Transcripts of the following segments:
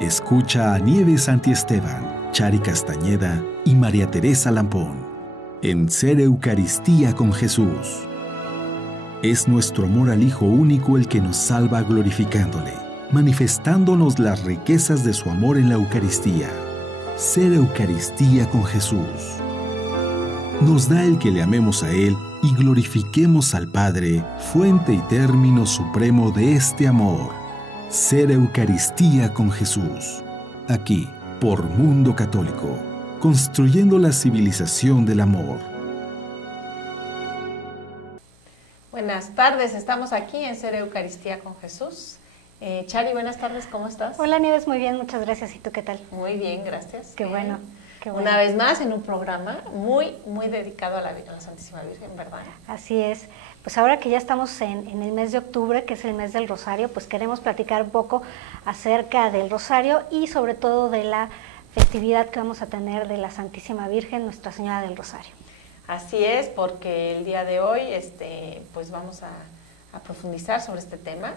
Escucha a Nieves Santiesteban, Chari Castañeda y María Teresa Lampón en Ser Eucaristía con Jesús. Es nuestro amor al Hijo único el que nos salva glorificándole, manifestándonos las riquezas de su amor en la Eucaristía. Ser Eucaristía con Jesús. Nos da el que le amemos a Él y glorifiquemos al Padre, fuente y término supremo de este amor. Ser Eucaristía con Jesús. Aquí, por Mundo Católico, construyendo la civilización del amor. Buenas tardes, estamos aquí en Ser Eucaristía con Jesús. Chari, buenas tardes, ¿cómo estás? Hola Nieves, muy bien, muchas gracias. ¿Y tú qué tal? Muy bien, gracias. Qué bueno, qué bueno. Una vez más en un programa muy dedicado a la Santísima Virgen, ¿verdad? Así es. Pues ahora que ya estamos en el mes de octubre, que es el mes del Rosario, pues queremos platicar un poco acerca del Rosario y sobre todo de la festividad que vamos a tener de la Santísima Virgen, Nuestra Señora del Rosario. Así es, porque el día de hoy pues vamos a profundizar sobre este tema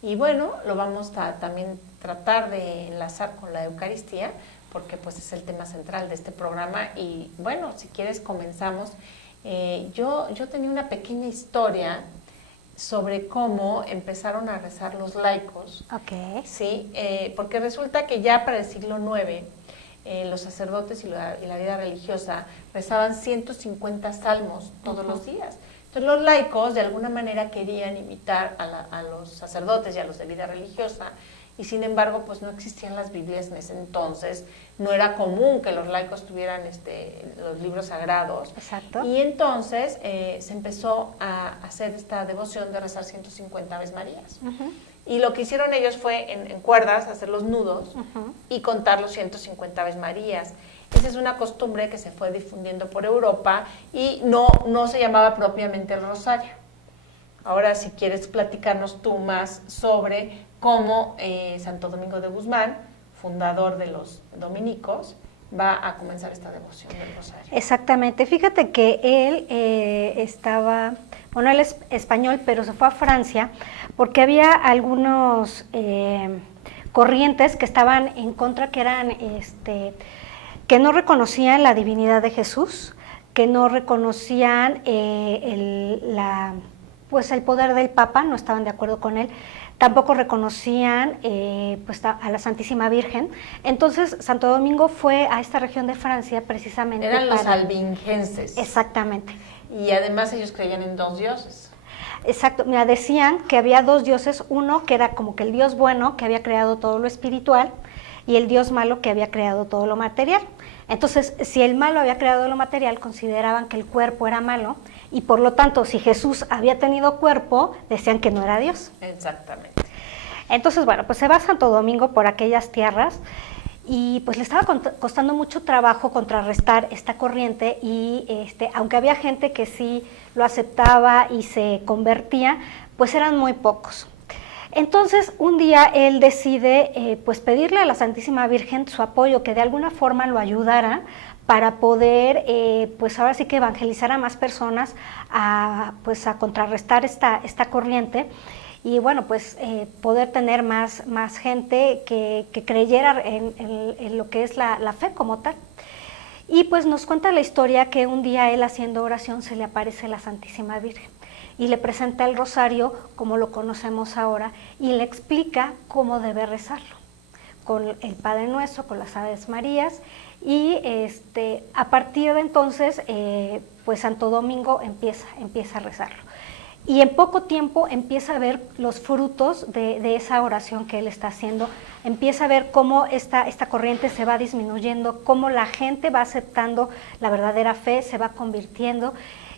y bueno, lo vamos a también tratar de enlazar con la Eucaristía, porque pues es el tema central de este programa y bueno, si quieres comenzamos. Yo tenía una pequeña historia sobre cómo empezaron a rezar los laicos. Okay. Sí, porque resulta que ya para el siglo IX los sacerdotes y la vida religiosa rezaban 150 salmos todos los días. Entonces los laicos de alguna manera querían imitar a los sacerdotes y a los de vida religiosa, y sin embargo pues no existían las Biblias en ese entonces, no era común que los laicos tuvieran los libros sagrados. Exacto. Y entonces se empezó a hacer esta devoción de rezar 150 Aves Marías. Y lo que hicieron ellos fue en cuerdas hacer los nudos y contar los 150 Aves Marías. Esa es una costumbre que se fue difundiendo por Europa y no se llamaba propiamente el rosario. Ahora, si quieres platicarnos tú más sobre cómo Santo Domingo de Guzmán, fundador de los dominicos, va a comenzar esta devoción del rosario. Exactamente. Fíjate que él él es español, pero se fue a Francia porque había algunos corrientes que estaban en contra, que eran que no reconocían la divinidad de Jesús, que no reconocían el poder del Papa, no estaban de acuerdo con él, tampoco reconocían a la Santísima Virgen. Entonces Santo Domingo fue a esta región de Francia precisamente Eran los albingenses. Exactamente. Y además ellos creían en dos dioses. Exacto, mira, decían que había dos dioses, uno que era como que el dios bueno, que había creado todo lo espiritual, y el dios malo, que había creado todo lo material. Entonces, si el malo había creado lo material, consideraban que el cuerpo era malo, y por lo tanto, si Jesús había tenido cuerpo, decían que no era Dios. Exactamente. Entonces, bueno, pues se va a Santo Domingo por aquellas tierras, y pues le estaba costando mucho trabajo contrarrestar esta corriente, y aunque había gente que sí lo aceptaba y se convertía, pues eran muy pocos. Entonces, un día él decide pedirle a la Santísima Virgen su apoyo, que de alguna forma lo ayudara para poder, ahora sí que evangelizar a más personas, a contrarrestar esta corriente, y bueno, poder tener más gente que creyera en lo que es la fe como tal. Y pues nos cuenta la historia que un día él, haciendo oración, se le aparece la Santísima Virgen y le presenta el rosario como lo conocemos ahora y le explica cómo debe rezarlo, con el Padre Nuestro, con las Aves Marías, y a partir de entonces Santo Domingo empieza a rezarlo. Y en poco tiempo empieza a ver los frutos de esa oración que él está haciendo, empieza a ver cómo esta corriente se va disminuyendo, cómo la gente va aceptando la verdadera fe, se va convirtiendo,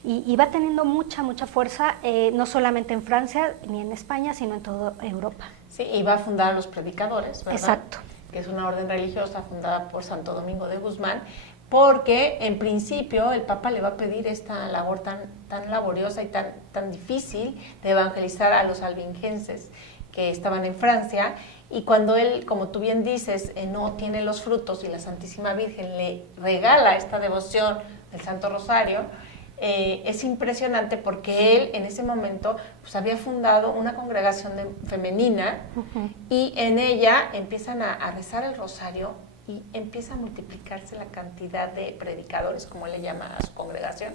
y va teniendo mucha fuerza, no solamente en Francia ni en España, sino en toda Europa. Sí, y va a fundar a los predicadores, ¿verdad? Exacto. Que es una orden religiosa fundada por Santo Domingo de Guzmán, porque en principio el Papa le va a pedir esta labor tan laboriosa y tan difícil de evangelizar a los albingenses que estaban en Francia, y cuando él, como tú bien dices, no tiene los frutos y la Santísima Virgen le regala esta devoción del Santo Rosario, es impresionante porque él en ese momento pues había fundado una congregación femenina y en ella empiezan a rezar el rosario y empieza a multiplicarse la cantidad de predicadores, como él le llama a su congregación,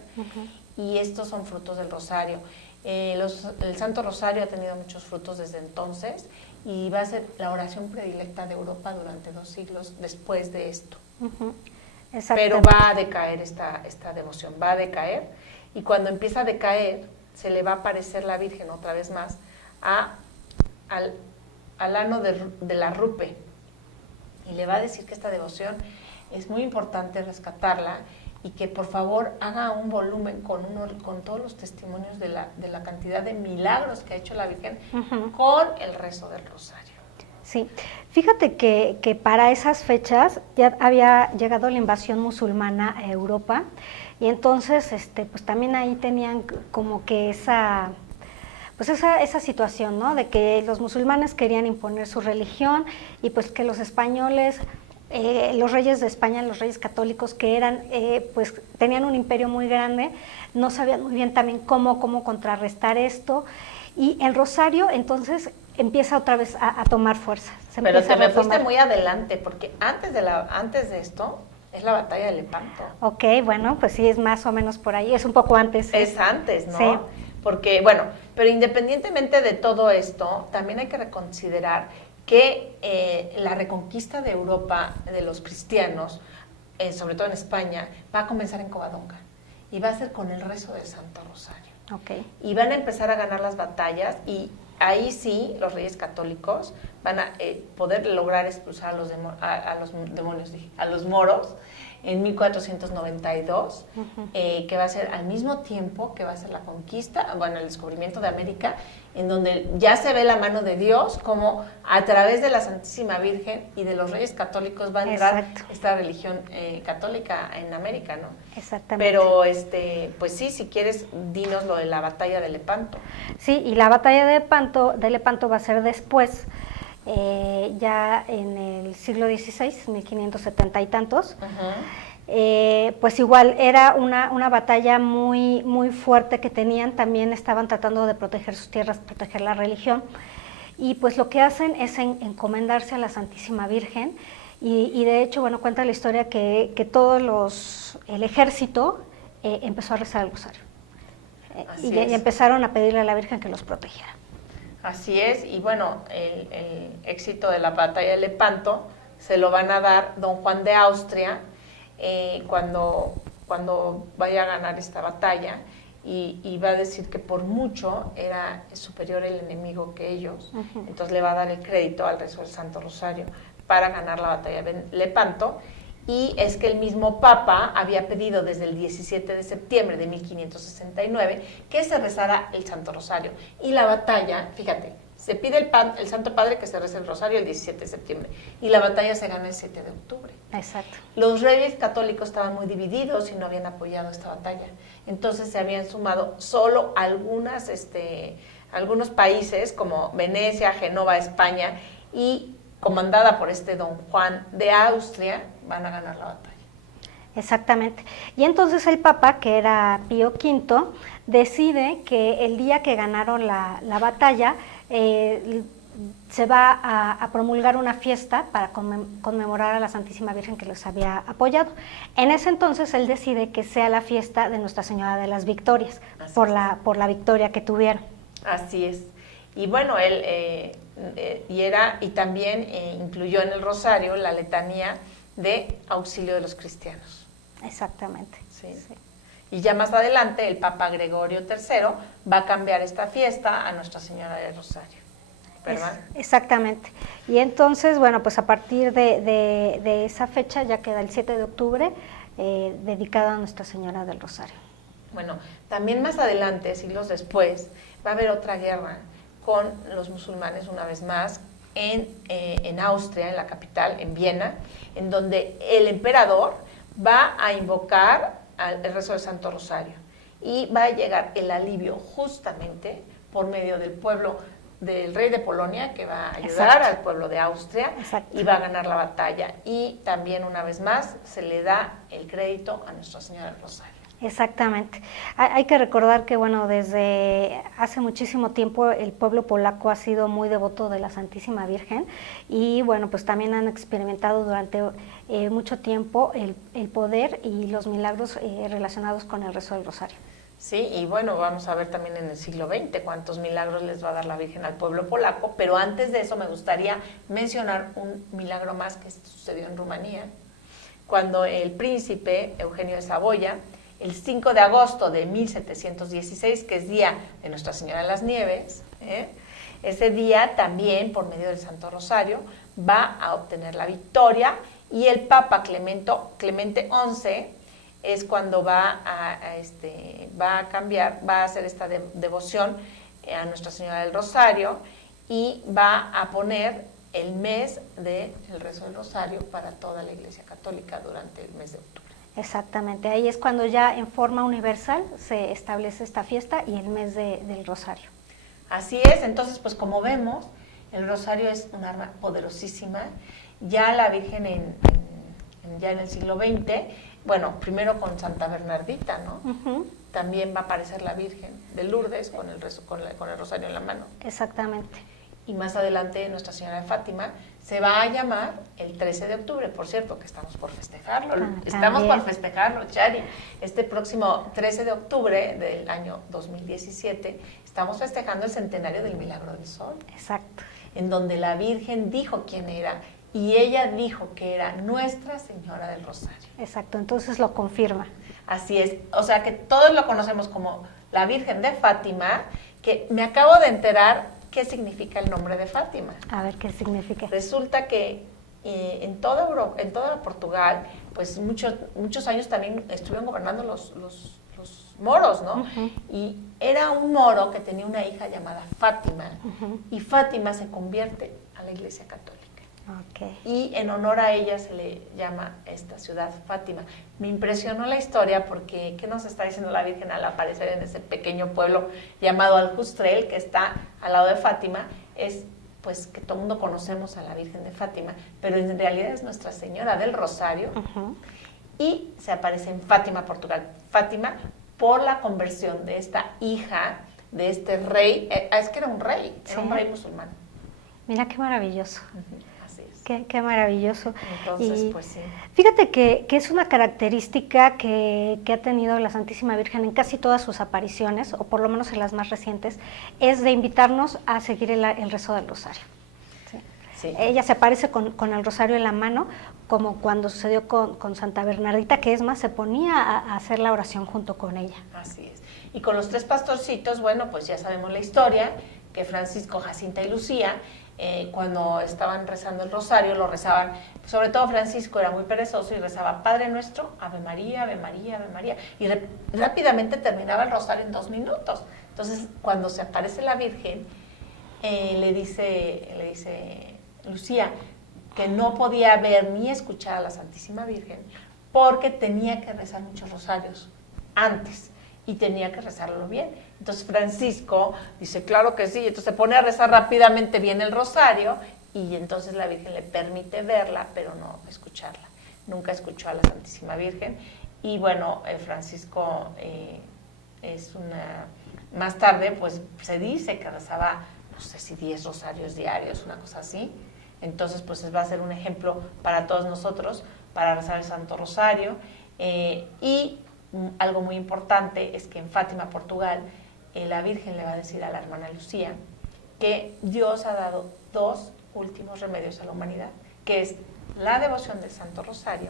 y estos son frutos del rosario. El Santo Rosario ha tenido muchos frutos desde entonces y va a ser la oración predilecta de Europa durante 2 siglos después de esto. Pero va a decaer esta devoción, va a decaer, y cuando empieza a decaer se le va a aparecer la Virgen otra vez más al ano de la rupe, y le va a decir que esta devoción es muy importante rescatarla y que por favor haga un volumen con todos los testimonios de la cantidad de milagros que ha hecho la Virgen con el rezo del rosario. Sí, fíjate que para esas fechas ya había llegado la invasión musulmana a Europa, y entonces pues también ahí tenían como que esa situación, ¿no? De que los musulmanes querían imponer su religión, y pues que los españoles, los reyes de España, los reyes católicos, que eran, pues tenían un imperio muy grande, no sabían muy bien también cómo contrarrestar esto, y el rosario entonces empieza otra vez a tomar fuerza. Pero te me fuiste muy adelante, porque antes de esto es la batalla de Lepanto. Ok, bueno, pues sí, es más o menos por ahí, es un poco antes. Es antes, ¿no? Sí. Porque, bueno, pero independientemente de todo esto, también hay que reconsiderar que la reconquista de Europa, de los cristianos, sobre todo en España, va a comenzar en Covadonga, y va a ser con el rezo del Santo Rosario. Okay. Y van a empezar a ganar las batallas, y ahí sí los reyes católicos van a poder lograr expulsar a los moros en 1492, que va a ser al mismo tiempo que va a ser la conquista, bueno, el descubrimiento de América, en donde ya se ve la mano de Dios, como a través de la Santísima Virgen y de los reyes católicos va a entrar esta religión católica en América, ¿no? Exactamente. Pero, pues sí, si quieres, dinos lo de la batalla de Lepanto. Sí, y la batalla de Lepanto va a ser después, ya en el siglo XVI, 1570 y tantos. Pues igual era una batalla muy, muy fuerte que tenían. También estaban tratando de proteger sus tierras, proteger la religión, y pues lo que hacen es encomendarse a la Santísima Virgen, y de hecho, bueno, cuenta la historia que el ejército empezó a rezar el rosario, y empezaron a pedirle a la Virgen que los protegiera. Así es, y bueno, el éxito de la batalla de Lepanto se lo van a dar don Juan de Austria cuando vaya a ganar esta batalla, y va a decir que por mucho era superior el enemigo que ellos. Entonces le va a dar el crédito al rezo del Santo Rosario para ganar la batalla de Lepanto. Y es que el mismo Papa había pedido desde el 17 de septiembre de 1569 que se rezara el Santo Rosario. Y la batalla, fíjate, se pide el Santo Padre que se rece el Rosario el 17 de septiembre, y la batalla se gana el 7 de octubre. Exacto. Los reyes católicos estaban muy divididos y no habían apoyado esta batalla. Entonces se habían sumado solo algunos países como Venecia, Génova, España, y comandada por don Juan de Austria, van a ganar la batalla. Exactamente. Y entonces el Papa, que era Pío V, decide que el día que ganaron la batalla, se va a promulgar una fiesta para conmemorar a la Santísima Virgen que los había apoyado. En ese entonces él decide que sea la fiesta de Nuestra Señora de las Victorias, por la victoria que tuvieron. Así es. Y bueno, él y también incluyó en el rosario la letanía de auxilio de los cristianos. Exactamente. Sí. Y ya más adelante el Papa Gregorio III va a cambiar esta fiesta a Nuestra Señora del Rosario, ¿verdad? Exactamente. Y entonces, bueno, pues a partir de esa fecha ya queda el 7 de octubre dedicado a Nuestra Señora del Rosario. Bueno, también más adelante, siglos después, va a haber otra guerra con los musulmanes una vez más en Austria, en la capital, en Viena, en donde el emperador va a invocar el rezo del Santo Rosario, y va a llegar el alivio justamente por medio del pueblo del rey de Polonia, que va a ayudar al pueblo de Austria. Y va a ganar la batalla. Y también, una vez más, se le da el crédito a Nuestra Señora del Rosario. Exactamente. Hay que recordar que, bueno, desde hace muchísimo tiempo el pueblo polaco ha sido muy devoto de la Santísima Virgen y, bueno, pues también han experimentado durante mucho tiempo el poder y los milagros relacionados con el rezo del rosario. Sí, y bueno, vamos a ver también en el siglo XX cuántos milagros les va a dar la Virgen al pueblo polaco, pero antes de eso me gustaría mencionar un milagro más que sucedió en Rumanía, cuando el príncipe Eugenio de Saboya, el 5 de agosto de 1716, que es día de Nuestra Señora de las Nieves, ese día también, por medio del Santo Rosario, va a obtener la victoria, y el Papa Clemente XI es cuando va a cambiar, va a hacer esta devoción a Nuestra Señora del Rosario, y va a poner el mes del rezo del Rosario para toda la Iglesia Católica durante el mes de octubre. Exactamente, ahí es cuando ya en forma universal se establece esta fiesta y el mes del Rosario. Así es, entonces pues como vemos, el Rosario es un arma poderosísima. Ya la Virgen ya en el siglo XX, bueno, primero con Santa Bernardita, ¿no? También va a aparecer la Virgen de Lourdes con el Rosario en la mano. Exactamente. Y más adelante Nuestra Señora de Fátima se va a llamar el 13 de octubre, por cierto, que estamos por festejarlo. Estamos por festejarlo, Chari. Este próximo 13 de octubre del año 2017 estamos festejando el centenario del Milagro del Sol. Exacto. En donde la Virgen dijo quién era, y ella dijo que era Nuestra Señora del Rosario. Exacto, entonces lo confirma. Así es, o sea que todos lo conocemos como la Virgen de Fátima, que me acabo de enterar qué significa el nombre de Fátima. A ver qué significa. Resulta que en toda Europa, en toda Portugal, pues muchos años también estuvieron gobernando los moros, ¿no? Y era un moro que tenía una hija llamada Fátima, y Fátima se convierte a la Iglesia Católica. Okay. Y en honor a ella se le llama esta ciudad Fátima. Me impresionó la historia porque ¿qué nos está diciendo la Virgen al aparecer en ese pequeño pueblo llamado Aljustrel, que está al lado de Fátima? Es pues que todo el mundo conocemos a la Virgen de Fátima, pero en realidad es Nuestra Señora del Rosario, y se aparece en Fátima, Portugal. Fátima por la conversión de esta hija de este rey, es que era un rey, era un rey musulmán. Mira qué maravilloso. Así es. Qué maravilloso. Entonces, pues sí. Fíjate que es una característica que ha tenido la Santísima Virgen en casi todas sus apariciones, o por lo menos en las más recientes, es de invitarnos a seguir el rezo del Rosario. Sí. Ella se aparece con el Rosario en la mano, como cuando sucedió con Santa Bernardita, que es más, se ponía a hacer la oración junto con ella. Así es. Y con los tres pastorcitos, bueno, pues ya sabemos la historia, que Francisco, Jacinta y Lucía, cuando estaban rezando el rosario, lo rezaban, sobre todo Francisco era muy perezoso y rezaba Padre Nuestro, Ave María, Ave María, Ave María, y rápidamente terminaba el rosario en 2 minutos. Entonces, cuando se aparece la Virgen, le dice Lucía que no podía ver ni escuchar a la Santísima Virgen porque tenía que rezar muchos rosarios antes y tenía que rezarlo bien. Entonces Francisco dice, claro que sí, entonces se pone a rezar rápidamente bien el rosario, y entonces la Virgen le permite verla, pero no escucharla. Nunca escuchó a la Santísima Virgen, y bueno, Francisco más tarde pues se dice que rezaba, no sé si 10 rosarios diarios, una cosa así. Entonces pues va a ser un ejemplo para todos nosotros, para rezar el Santo Rosario, y algo muy importante es que en Fátima, Portugal, la Virgen le va a decir a la hermana Lucía que Dios ha dado 2 últimos remedios a la humanidad, que es la devoción del Santo Rosario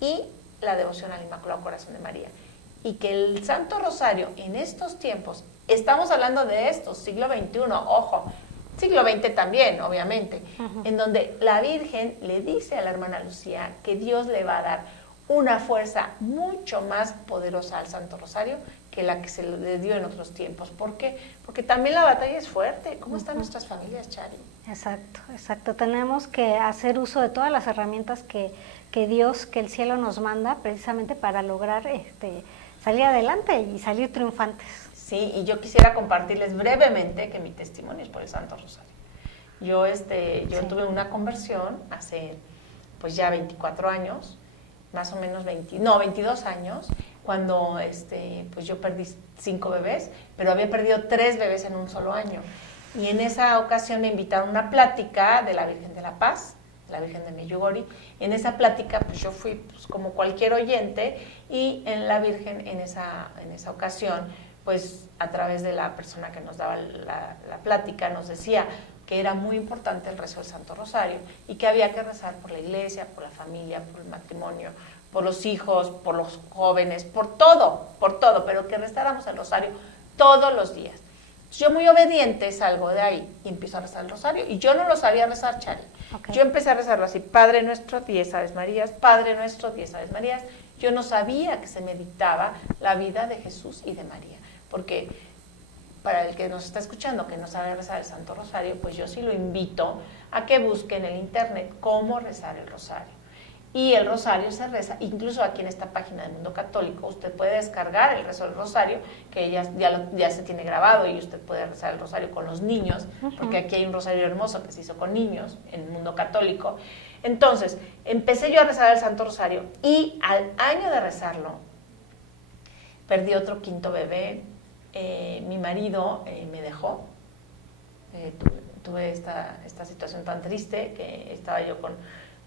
y la devoción al Inmaculado Corazón de María. Y que el Santo Rosario en estos tiempos, estamos hablando de estos, siglo XXI, ojo, siglo XX también, obviamente, en donde la Virgen le dice a la hermana Lucía que Dios le va a dar una fuerza mucho más poderosa al Santo Rosario que la que se le dio en otros tiempos. ¿Por qué? Porque también la batalla es fuerte. ¿Cómo están nuestras familias, Chari? Exacto. Tenemos que hacer uso de todas las herramientas que Dios, que el cielo nos manda, precisamente para lograr salir adelante y salir triunfantes. Sí, y yo quisiera compartirles brevemente que mi testimonio es por el Santo Rosario. Yo tuve una conversión hace pues ya 24 años, más o menos 22 años, cuando pues yo perdí 5 bebés, pero había perdido 3 bebés en un solo año. Y en esa ocasión me invitaron a una plática de la Virgen de la Paz, la Virgen de Meyugori. En esa plática, pues yo fui pues, como cualquier oyente, y en la Virgen en esa ocasión, pues a través de la persona que nos daba la plática, nos decía que era muy importante el rezo del Santo Rosario y que había que rezar por la iglesia, por la familia, por el matrimonio, por los hijos, por los jóvenes, por todo, pero que rezáramos el rosario todos los días. Yo muy obediente salgo de ahí y empiezo a rezar el rosario, y yo no lo sabía rezar, Chari. Okay. Yo empecé a rezarlo así: Padre nuestro, 10 Aves Marías, Padre nuestro, 10 Aves Marías. Yo no sabía que se meditaba la vida de Jesús y de María, porque para el que nos está escuchando que no sabe rezar el Santo Rosario, pues yo sí lo invito a que busque en el internet cómo rezar el rosario. Y el rosario se reza, incluso aquí en esta página del Mundo Católico, usted puede descargar el rezo del rosario, que ya se tiene grabado, y usted puede rezar el rosario con los niños, porque aquí hay un rosario hermoso que se hizo con niños en el Mundo Católico. Entonces, empecé yo a rezar el Santo Rosario, y al año de rezarlo, perdí otro 5º bebé. Mi marido me dejó. Tuve esta situación tan triste que estaba yo con...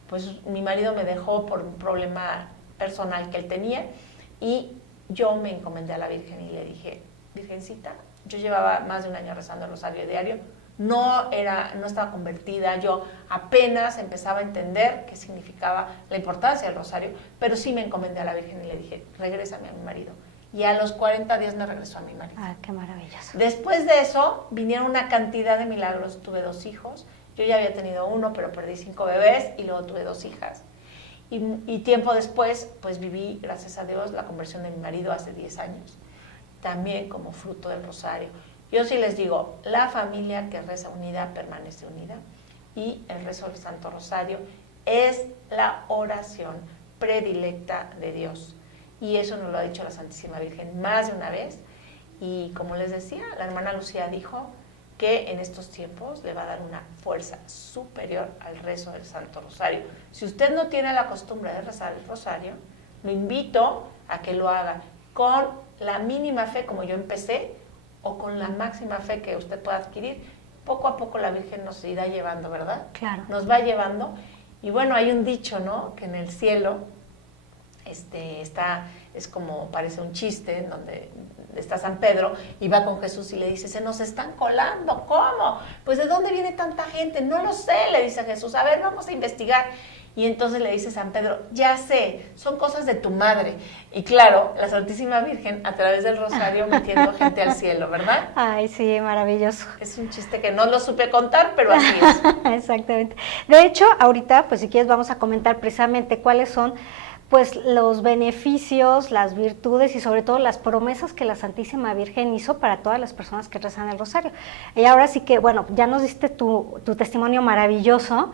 Pues mi marido me dejó por un problema personal que él tenía, y yo me encomendé a la Virgen y le dije: Virgencita, yo llevaba más de un año rezando el rosario diario, no estaba convertida, yo apenas empezaba a entender qué significaba la importancia del rosario, pero sí me encomendé a la Virgen y le dije: regrésame a mi marido. Y a los 40 días me regresó a mi marido. Ah, qué maravilloso. Después de eso vinieron una cantidad de milagros. Tuve 2 hijos. Yo ya había tenido 1, pero perdí 5 bebés, y luego tuve 2 hijas. Y tiempo después, pues viví, gracias a Dios, la conversión de mi marido hace 10 años, también como fruto del rosario. Yo sí les digo, la familia que reza unida permanece unida, y el rezo del Santo Rosario es la oración predilecta de Dios. Y eso nos lo ha dicho la Santísima Virgen más de una vez. Y como les decía, la hermana Lucía dijo que en estos tiempos le va a dar una fuerza superior al rezo del Santo Rosario. Si usted no tiene la costumbre de rezar el rosario, lo invito a que lo haga con la mínima fe, como yo empecé, o con la máxima fe que usted pueda adquirir. Poco a poco la Virgen nos irá llevando, ¿verdad? Claro. Nos va llevando. Y bueno, hay un dicho, ¿no?, que en el cielo es como, parece un chiste, en donde está San Pedro y va con Jesús y le dice: se nos están colando. ¿Cómo? Pues ¿de dónde viene tanta gente? No lo sé, le dice Jesús. A ver, vamos a investigar. Y entonces le dice San Pedro: ya sé, son cosas de tu madre. Y claro, la Santísima Virgen a través del rosario metiendo gente al cielo, ¿verdad? Ay, sí, maravilloso. Es un chiste que no lo supe contar, pero así es. Exactamente. De hecho, ahorita, pues si quieres, vamos a comentar precisamente cuáles son pues los beneficios, las virtudes y sobre todo las promesas que la Santísima Virgen hizo para todas las personas que rezan el rosario. Y ahora sí que, bueno, ya nos diste tu testimonio maravilloso,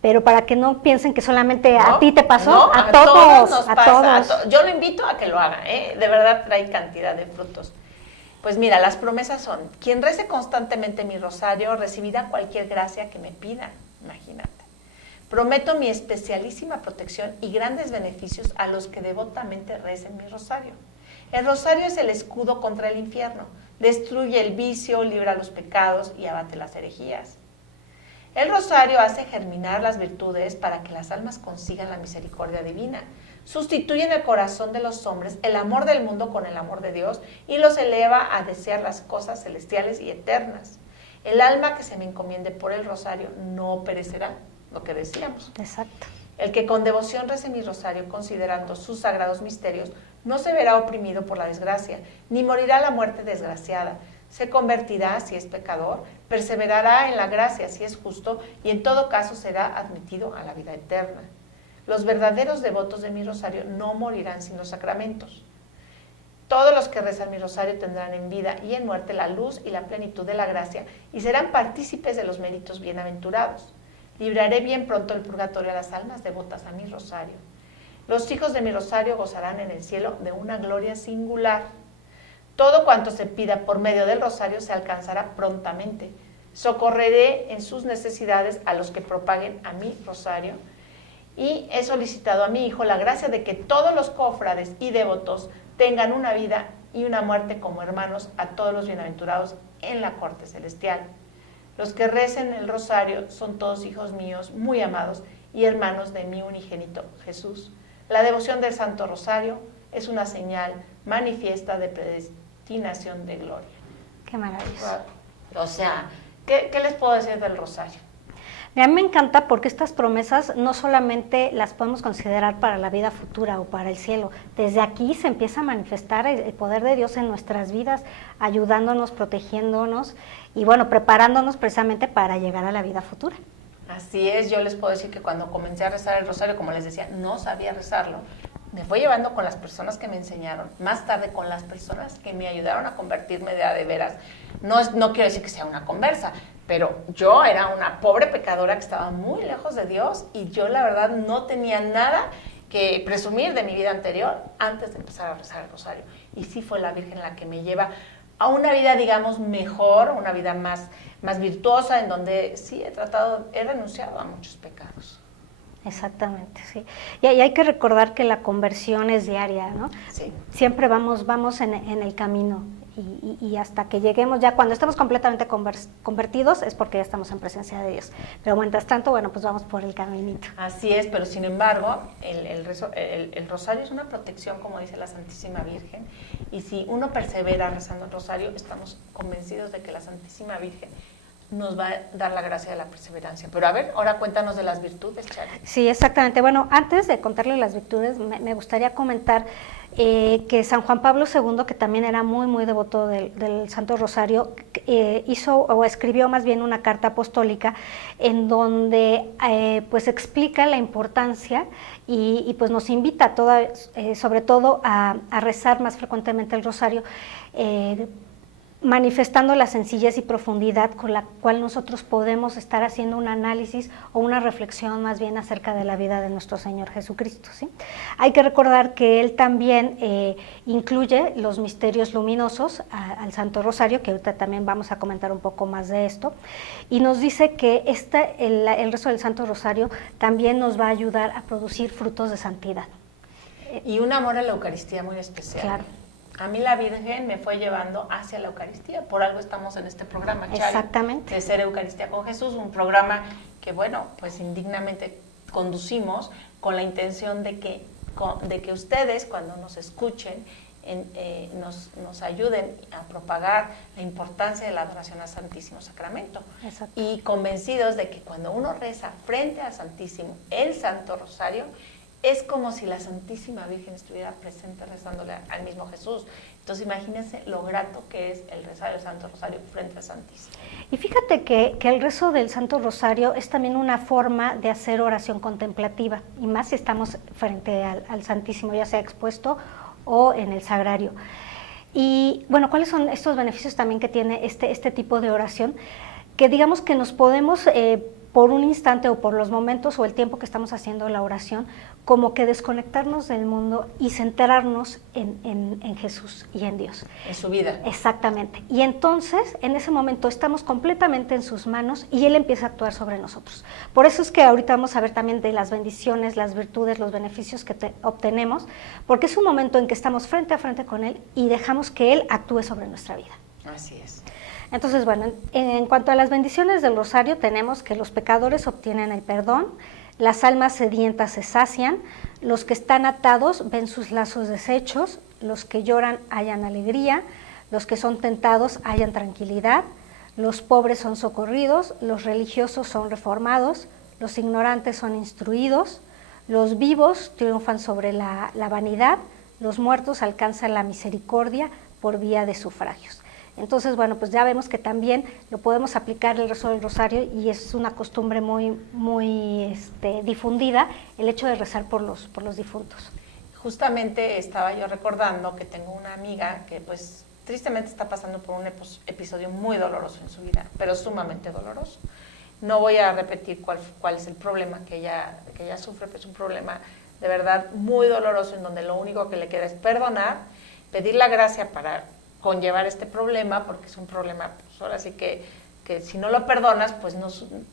pero para que no piensen que solamente a ti te pasó, no, a todos, a todos. Yo lo invito a que lo haga, de verdad trae cantidad de frutos. Pues mira, las promesas son: quien rece constantemente mi rosario recibirá cualquier gracia que me pida, imagínate. Prometo mi especialísima protección y grandes beneficios a los que devotamente recen mi rosario. El rosario es el escudo contra el infierno, destruye el vicio, libra los pecados y abate las herejías. El rosario hace germinar las virtudes para que las almas consigan la misericordia divina. Sustituye en el corazón de los hombres el amor del mundo con el amor de Dios y los eleva a desear las cosas celestiales y eternas. El alma que se me encomiende por el rosario no perecerá. Lo que decíamos. Exacto. El que con devoción rece mi rosario considerando sus sagrados misterios no se verá oprimido por la desgracia, ni morirá la muerte desgraciada. Se convertirá si es pecador, perseverará en la gracia si es justo, y en todo caso será admitido a la vida eterna. Los verdaderos devotos de mi rosario no morirán sin los sacramentos. Todos los que rezan mi rosario tendrán en vida y en muerte la luz y la plenitud de la gracia, y serán partícipes de los méritos bienaventurados. Libraré bien pronto el purgatorio a las almas devotas a mi rosario. Los hijos de mi rosario gozarán en el cielo de una gloria singular. Todo cuanto se pida por medio del rosario se alcanzará prontamente. Socorreré en sus necesidades a los que propaguen a mi rosario. Y he solicitado a mi Hijo la gracia de que todos los cofrades y devotos tengan una vida y una muerte como hermanos a todos los bienaventurados en la corte celestial. Los que recen el rosario son todos hijos míos, muy amados y hermanos de mi unigénito Jesús. La devoción del Santo Rosario es una señal manifiesta de predestinación de gloria. Qué maravilloso. O sea, ¿qué les puedo decir del rosario? A mí me encanta porque estas promesas no solamente las podemos considerar para la vida futura o para el cielo, desde aquí se empieza a manifestar el poder de Dios en nuestras vidas, ayudándonos, protegiéndonos y bueno, preparándonos precisamente para llegar a la vida futura. Así es, yo les puedo decir que cuando comencé a rezar el rosario, como les decía, no sabía rezarlo. Me fue llevando con las personas que me enseñaron, más tarde con las personas que me ayudaron a convertirme de veras. No quiero decir que sea una conversa, pero yo era una pobre pecadora que estaba muy lejos de Dios y yo la verdad no tenía nada que presumir de mi vida anterior antes de empezar a rezar el rosario. Y sí fue la Virgen la que me lleva a una vida, digamos, mejor, una vida más virtuosa, en donde sí he renunciado a muchos pecados. Exactamente, sí. Y hay que recordar que la conversión es diaria, ¿no? Sí. Siempre vamos en el camino y hasta que lleguemos, ya cuando estamos completamente convertidos es porque ya estamos en presencia de Dios. Pero mientras tanto, bueno, pues vamos por el caminito. Así es, pero sin embargo, el rosario es una protección, como dice la Santísima Virgen, y si uno persevera rezando el rosario, estamos convencidos de que la Santísima Virgen nos va a dar la gracia de la perseverancia. Pero a ver, ahora cuéntanos de las virtudes, Chari. Sí, exactamente. Bueno, antes de contarles las virtudes, me gustaría comentar que San Juan Pablo II, que también era muy devoto del Santo Rosario, hizo o escribió más bien una carta apostólica en donde pues explica la importancia y pues nos invita sobre todo a rezar más frecuentemente el rosario, manifestando la sencillez y profundidad con la cual nosotros podemos estar haciendo un análisis o una reflexión más bien acerca de la vida de nuestro Señor Jesucristo, ¿sí? Hay que recordar que Él también incluye los misterios luminosos al Santo Rosario, que ahorita también vamos a comentar un poco más de esto, y nos dice que el rezo del Santo Rosario también nos va a ayudar a producir frutos de santidad. Y un amor a la Eucaristía muy especial. Claro. A mí la Virgen me fue llevando hacia la Eucaristía, por algo estamos en este programa, Chari. Exactamente. De Ser Eucaristía con Jesús, un programa que, bueno, pues indignamente conducimos con la intención de que ustedes, cuando nos escuchen, nos ayuden a propagar la importancia de la adoración al Santísimo Sacramento. Exacto. Y convencidos de que cuando uno reza frente al Santísimo, el Santo Rosario, es como si la Santísima Virgen estuviera presente rezándole al mismo Jesús. Entonces imagínense lo grato que es el rezar el Santo Rosario frente al Santísimo. Y fíjate que el rezo del Santo Rosario es también una forma de hacer oración contemplativa, y más si estamos frente al Santísimo, ya sea expuesto o en el sagrario. Y bueno, ¿cuáles son estos beneficios también que tiene este tipo de oración? Que digamos que nos podemos por un instante o por los momentos o el tiempo que estamos haciendo la oración, como que desconectarnos del mundo y centrarnos en Jesús y en Dios. En su vida. Exactamente. Y entonces, en ese momento, estamos completamente en sus manos y Él empieza a actuar sobre nosotros. Por eso es que ahorita vamos a ver también de las bendiciones, las virtudes, los beneficios que obtenemos, porque es un momento en que estamos frente a frente con Él y dejamos que Él actúe sobre nuestra vida. Así es. Entonces, bueno, en cuanto a las bendiciones del rosario, tenemos que los pecadores obtienen el perdón, las almas sedientas se sacian, los que están atados ven sus lazos deshechos, los que lloran hallan alegría, los que son tentados hallan tranquilidad, los pobres son socorridos, los religiosos son reformados, los ignorantes son instruidos, los vivos triunfan sobre la vanidad, los muertos alcanzan la misericordia por vía de sufragios. Entonces, bueno, pues ya vemos que también lo podemos aplicar el rezo del rosario y es una costumbre muy difundida el hecho de rezar por los difuntos. Justamente estaba yo recordando que tengo una amiga que pues tristemente está pasando por un episodio muy doloroso en su vida, pero sumamente doloroso. No voy a repetir cuál es el problema que ella sufre, pero es un problema de verdad muy doloroso en donde lo único que le queda es perdonar, pedir la gracia para conllevar este problema, porque es un problema, pues ahora sí que que si no lo perdonas, pues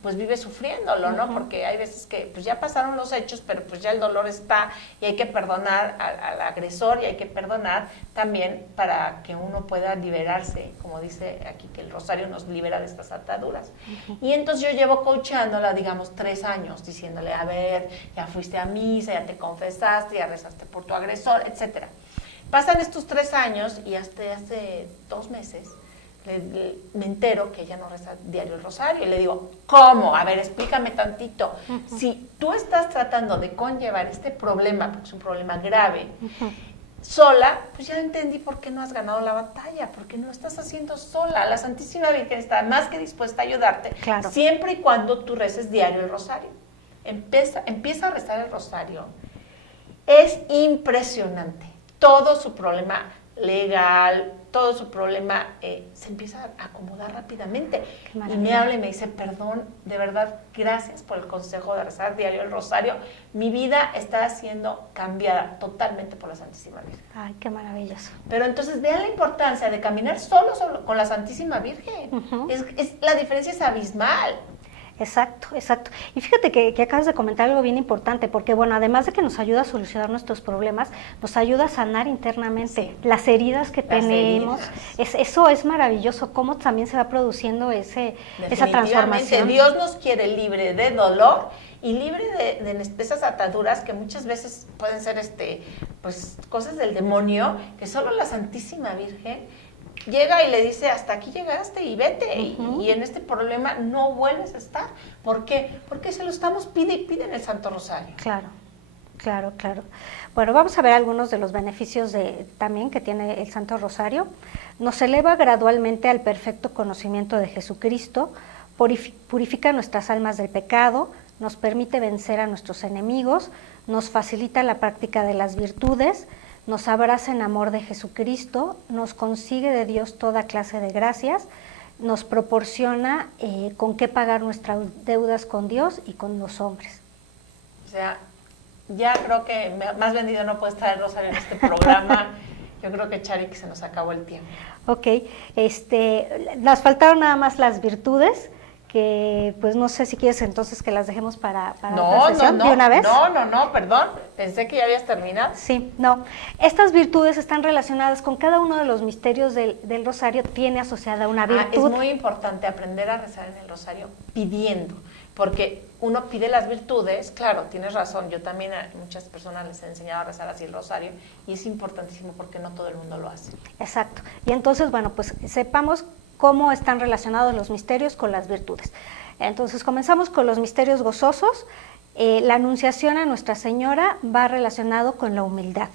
pues vives sufriéndolo, ¿no? Porque hay veces que pues ya pasaron los hechos, pero pues ya el dolor está y hay que perdonar al agresor y hay que perdonar también para que uno pueda liberarse, como dice aquí que el rosario nos libera de estas ataduras. Y entonces yo llevo coachándola, digamos, 3 años, diciéndole, a ver, ya fuiste a misa, ya te confesaste, ya rezaste por tu agresor, etcétera. Pasan estos 3 años y hasta hace 2 meses me entero que ella no reza diario el rosario y le digo, ¿cómo? A ver, explícame tantito. Si tú estás tratando de conllevar este problema, porque es un problema grave, sola, pues ya entendí por qué no has ganado la batalla, porque no lo estás haciendo sola. La Santísima Virgen está más que dispuesta a ayudarte, claro, siempre y cuando tú reces diario el rosario. Empieza a rezar el rosario. Es impresionante. Todo su problema legal, todo su problema se empieza a acomodar rápidamente. Y me habla y me dice, perdón, de verdad, gracias por el consejo de rezar diario el rosario. Mi vida está siendo cambiada totalmente por la Santísima Virgen. Ay, qué maravilloso. Pero entonces vean la importancia de caminar solo con la Santísima Virgen. La diferencia es abismal. Exacto, exacto. Y fíjate que acabas de comentar algo bien importante, porque bueno, además de que nos ayuda a solucionar nuestros problemas, nos ayuda a sanar internamente las heridas que tenemos. Eso es maravilloso, cómo también se va produciendo esa transformación. Dios nos quiere libre de dolor y libre de esas ataduras que muchas veces pueden ser pues cosas del demonio, que solo la Santísima Virgen llega y le dice, hasta aquí llegaste y vete, y en este problema no vuelves a estar. ¿Por qué? Porque se lo estamos pide y pide en el Santo Rosario. Claro. Bueno, vamos a ver algunos de los beneficios también que tiene el Santo Rosario. Nos eleva gradualmente al perfecto conocimiento de Jesucristo, purifica nuestras almas del pecado, nos permite vencer a nuestros enemigos, nos facilita la práctica de las virtudes, nos abraza en amor de Jesucristo, nos consigue de Dios toda clase de gracias, nos proporciona con qué pagar nuestras deudas con Dios y con los hombres. O sea, ya creo que más vendido no puede estar el rosario en este programa. Yo creo que, Chari, que se nos acabó el tiempo. Ok, nos faltaron nada más las virtudes, que pues no sé si quieres entonces que las dejemos para otra sesión de una vez. No, perdón, pensé que ya habías terminado. Sí, no. Estas virtudes están relacionadas con cada uno de los misterios del rosario, tiene asociada una virtud. Es muy importante aprender a rezar en el rosario pidiendo, porque uno pide las virtudes, claro, tienes razón, yo también a muchas personas les he enseñado a rezar así el rosario, y es importantísimo porque no todo el mundo lo hace. Exacto, y entonces, bueno, pues sepamos cómo están relacionados los misterios con las virtudes. Entonces comenzamos con los misterios gozosos. La anunciación a Nuestra Señora va relacionado con la humildad,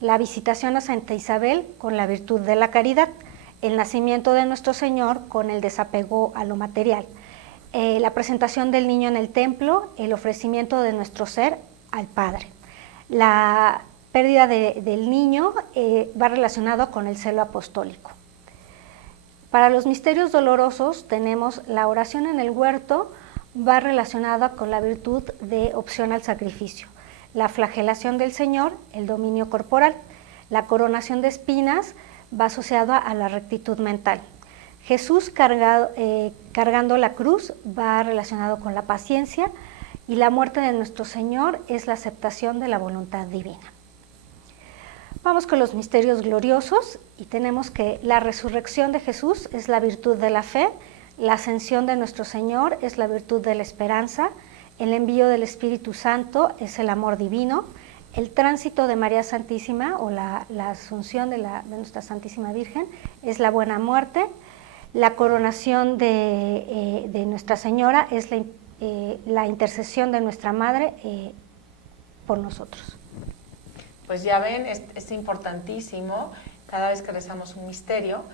la visitación a Santa Isabel con la virtud de la caridad, el nacimiento de nuestro Señor con el desapego a lo material, la presentación del niño en el templo, el ofrecimiento de nuestro ser al Padre. La pérdida del niño va relacionado con el celo apostólico. Para los misterios dolorosos tenemos la oración en el huerto, va relacionada con la virtud de opción al sacrificio, la flagelación del Señor, el dominio corporal, la coronación de espinas va asociada a la rectitud mental. Jesús cargando la cruz va relacionado con la paciencia y la muerte de nuestro Señor es la aceptación de la voluntad divina. Vamos con los misterios gloriosos y tenemos que la resurrección de Jesús es la virtud de la fe, la ascensión de nuestro Señor es la virtud de la esperanza, el envío del Espíritu Santo es el amor divino, el tránsito de María Santísima o la asunción de nuestra Santísima Virgen es la buena muerte, la coronación de Nuestra Señora es la intercesión de nuestra Madre por nosotros. Pues ya ven, es importantísimo cada vez que rezamos un misterio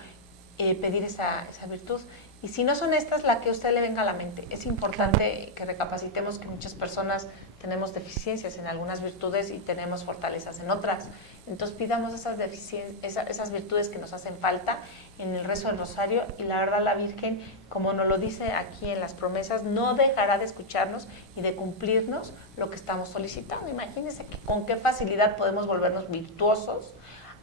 pedir esa virtud. Y si no son estas, la que a usted le venga a la mente. Es importante que recapacitemos que muchas personas tenemos deficiencias en algunas virtudes y tenemos fortalezas en otras. Entonces pidamos esas virtudes que nos hacen falta en el rezo del rosario, y la verdad la Virgen, como nos lo dice aquí en las promesas, no dejará de escucharnos y de cumplirnos lo que estamos solicitando. Imagínense con qué facilidad podemos volvernos virtuosos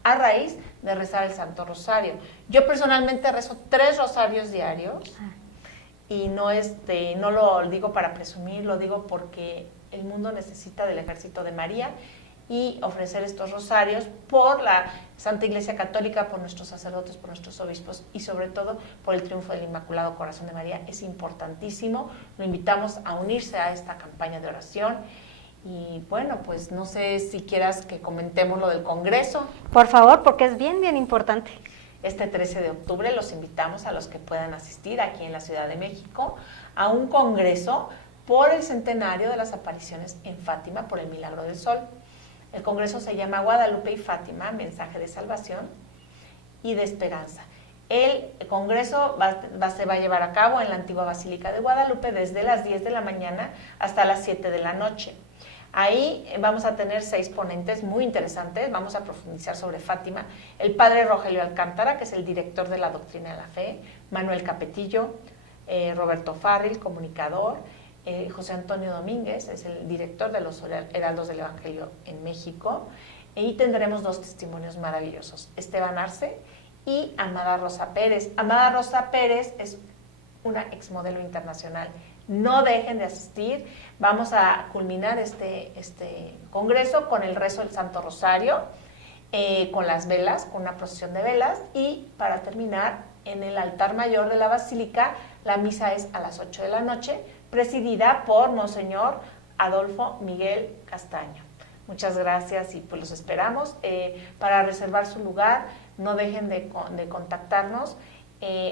a raíz de rezar el Santo Rosario. Yo personalmente rezo 3 rosarios diarios y no lo digo para presumir, lo digo porque el mundo necesita del Ejército de María y ofrecer estos rosarios por la Santa Iglesia Católica, por nuestros sacerdotes, por nuestros obispos y sobre todo por el triunfo del Inmaculado Corazón de María. Es importantísimo, lo invitamos a unirse a esta campaña de oración. Y bueno, pues no sé si quieras que comentemos lo del Congreso. Por favor, porque es bien, bien importante. Este 13 de octubre los invitamos a los que puedan asistir aquí en la Ciudad de México a un congreso por el centenario de las apariciones en Fátima por el Milagro del Sol. El congreso se llama Guadalupe y Fátima, mensaje de salvación y de esperanza. El congreso se va a llevar a cabo en la antigua Basílica de Guadalupe desde las 10 de la mañana hasta las 7 de la noche. Ahí vamos a tener 6 ponentes muy interesantes, vamos a profundizar sobre Fátima, el padre Rogelio Alcántara, que es el director de la Doctrina de la Fe, Manuel Capetillo, Roberto Farril, comunicador, José Antonio Domínguez, es el director de los Heraldos del Evangelio en México, y tendremos 2 testimonios maravillosos, Esteban Arce y Amada Rosa Pérez. Amada Rosa Pérez es una exmodelo internacional. No dejen de asistir. Vamos a culminar este congreso con el rezo del Santo Rosario, con las velas, con una procesión de velas, y para terminar, en el altar mayor de la Basílica, la misa es a las 8 de la noche, presidida por Monseñor Adolfo Miguel Castaño. Muchas gracias y pues los esperamos. Para reservar su lugar, no dejen de contactarnos.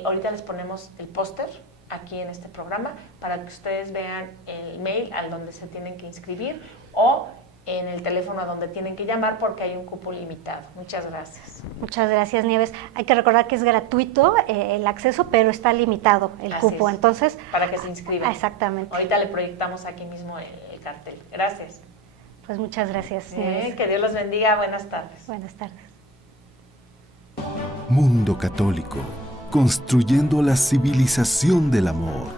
Ahorita les ponemos el póster aquí en este programa para que ustedes vean el mail al donde se tienen que inscribir o en el teléfono a donde tienen que llamar porque hay un cupo limitado. Muchas gracias. Muchas gracias, Nieves. Hay que recordar que es gratuito el acceso, pero está limitado el cupo. Entonces, para que se inscriban. Exactamente. Ahorita le proyectamos aquí mismo el cartel. Gracias. Pues muchas gracias, Nieves. Que Dios los bendiga. Buenas tardes. Buenas tardes. Mundo Católico, construyendo la civilización del amor,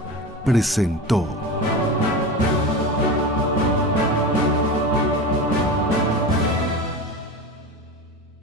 presentó